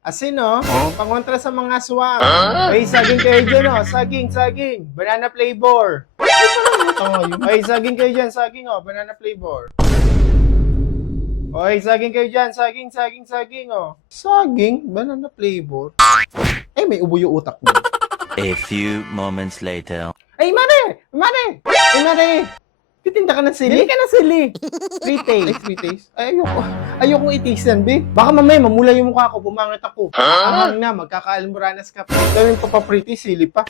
Asin, no? Pangontra sa mga aswang. Ay, saging kayo dyan, no? Saging. Banana flavor. Ay, saging kayo dyan, saging, oh. Banana flavor. Ay, saging kayo dyan, saging, oh. Saging? Banana flavor? Ay, may ubo yung utak mo. A few moments later. Ay, Mare! Ay, Mare! Titinda ka ng sili? Bili ka ng sili. 3 taste. Ay, 3 taste? Ay, ayoko. Ayoko i-taste yan, be. Baka mamaya mamula yung mukha ko, bumangit ako. Ahang na, magkakaalmoranas ka pa. Gawin pa pa pretty, sili pa.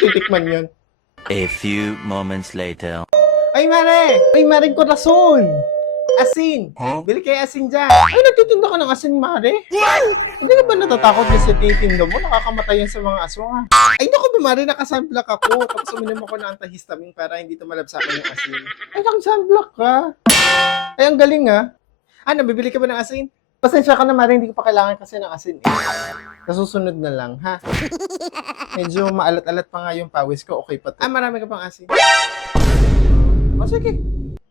Titikman yun. A few moments later. Ay, Mare! Ay, Mare, corazon! Asin! Bili kayo asin dyan. Ay, nagtitinda ka ng asin, Mare? Hindi ka ba natatakot na sa titinda mo? Nakakamatay yan sa mga aswang, ha? Ay, naku ba, Mare, nakasunblock ako. Tapos uminom ako ng antihistamine para hindi tumalab sa akin yung asin. Ay, nakasunblock ka. Ay, ang galing, ha? Ano, bibili ka ba ng asin? Pasensya ka na, Mare, hindi ko pa kailangan kasi ng asin. Nasusunod na lang, ha? Medyo maalat-alat pa nga yung pawis ko. Okay pa to. Ah, marami ka pang asin. O, sige.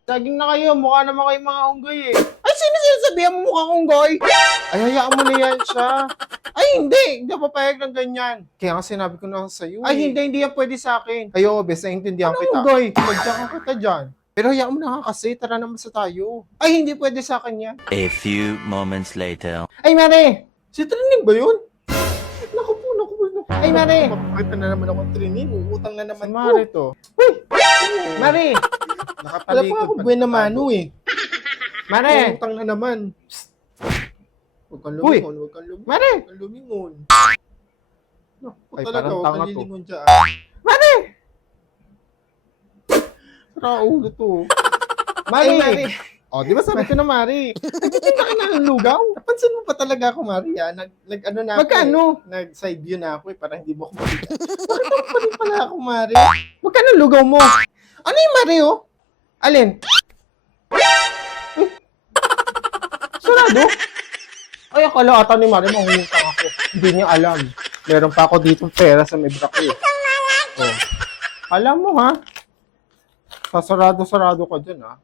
Saging na kayo, mukha naman kayo mga unggoy eh. Ay, sino sinasabihan mo mukhang unggoy? Ay, hayaan mo na yan siya. Ay, hindi ako papayag ng ganyan. Kaya nga sinabi ko na sa'yo eh. Ay, hindi yan pwede sa akin. Ayo, bes, naiintindihan kita. Unggoy? Pagdyan ka kita dyan. Pero hayaan mo na nga kasi, tara naman sa tayo. Ay, hindi pwede sa akin yan. A few moments later. Ay, Mare! Si Trining ba yun? Naku po. Ay, Mare! Mapapakita na naman akong Trining. Uutang na naman si Mare to. Uy! Mare! Wala pa ako buwan na mano eh. Mare! Utang na naman. Huwag kang lumingon, Mare! Huwag kang lumingon. Ay, talaga, huwag kang lilingon dyan. Mare! Raulo to. Mare! O, di ba sabi ko na, Mare? Nagtitinda ka na ng lugaw? Napansin mo pa talaga ako, Mare, ha? Nag-ano na ako. Magkano? Nag-side view na ako eh, para hindi mo ako makita. Bakit ako pa rin pala ako, Mare? Magkano lugaw mo? Ano yung Mare, oh? Alin? Eh? Sarado? Ay, akala ata ni Mare, mangungutang ako. Hindi niya alam. Meron pa ako dito pera sa may bracket. Oh. Alam mo, ha? Sasarado-sarado ka dyan, ha?